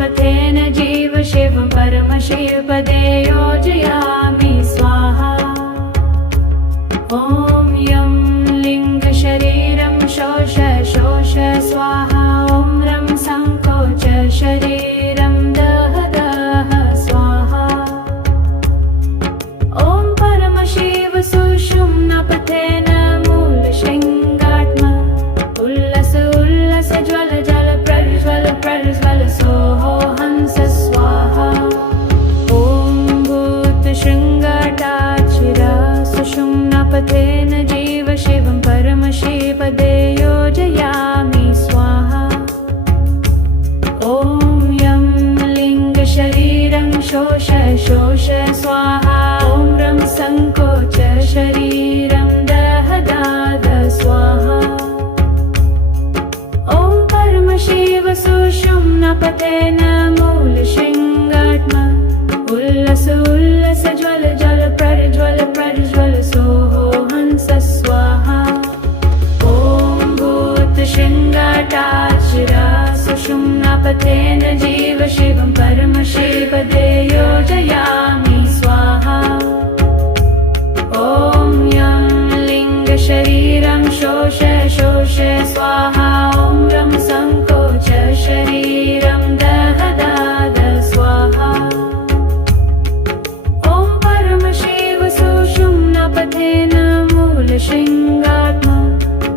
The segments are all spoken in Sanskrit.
सुषुम्नापथेन जीव शिवं परमशिवपदे योजयामि स्वाहा। ॐ यं लिङ्गशरीरं शोष शोष स्वाहा। ॐ रं संकोच शरीरं दह दह स्वाहा। ॐ परमशिव सुषुम्नापथेन मूलशृङ्गात्मा उल्लस उल्लस ज्वल जल प्रज्वल प्रज्वल सोहो हंस स्वाहा। ॐ भूतशृङ्गाटाचिरा सुषुम्नापथेन जीव शिवं परमशिवपदे योजयामि स्वाहा। ॐ यं लिङ्गशरीरं शोष शोष स्वाहा। ॐ रं संकोच शरीरं दह दाद स्वाहा। ॐ परमशिव सुषुम्नापथेन मूलशृङ्गात्मा उल्लस उल्लस ज्वल जल प्रज्वल प्रज्वल सोहो हंस स्वाहा। ॐ भूतशृङ्गाटाचिरा सुषुम्नापथेन जीव शिवं परमशिवपदे योजयामि स्वाहा। ॐ यं लिङ्गशरीरं शोष शोष स्वाहा। ॐ रं संकोच शरीरं दह दाद स्वाहा। ॐ परमशिव सुषुम्नापथेन मूलशृङ्गात्मा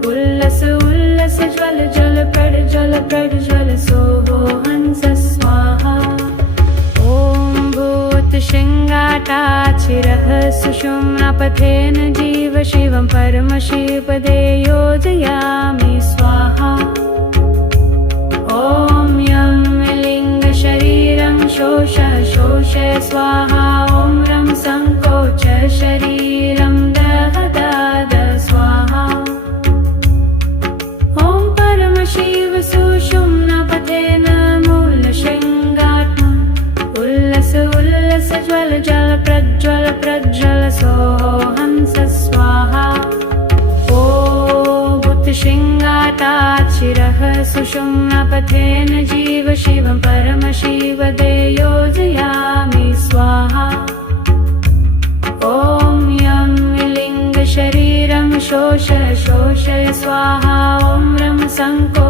उल्लस उल्लस ज्वल जल प्रज्वल प्रज्वल सोहो हंस स्वाहा। ॐ भूतशृङ्गाटाचिरः सुषुम्नापथेन जीव शिवं परमशिवपदे योजयामि स्वाहा। ॐ यं लिङ्गशरीरं शोष शोष स्वाहा। ॐ रं संकोच शरीरं दह दाद स्वाहा। ॐ परमशिव सुषुम्नापथेन मूलशृङ्गात्मा उल्लस उल्लस ज्वल जल प्रज्वल प्रज्वल सोहो हंस स्वाहा। ॐ भूतशृङ्गाटाचिरः सुषुम्नापथेन जीव शिवं परमशिवपदे योजयामि स्वाहा। ॐ यं लिङ्गशरीरं शोष शोष स्वाहा। ॐ रं संकोच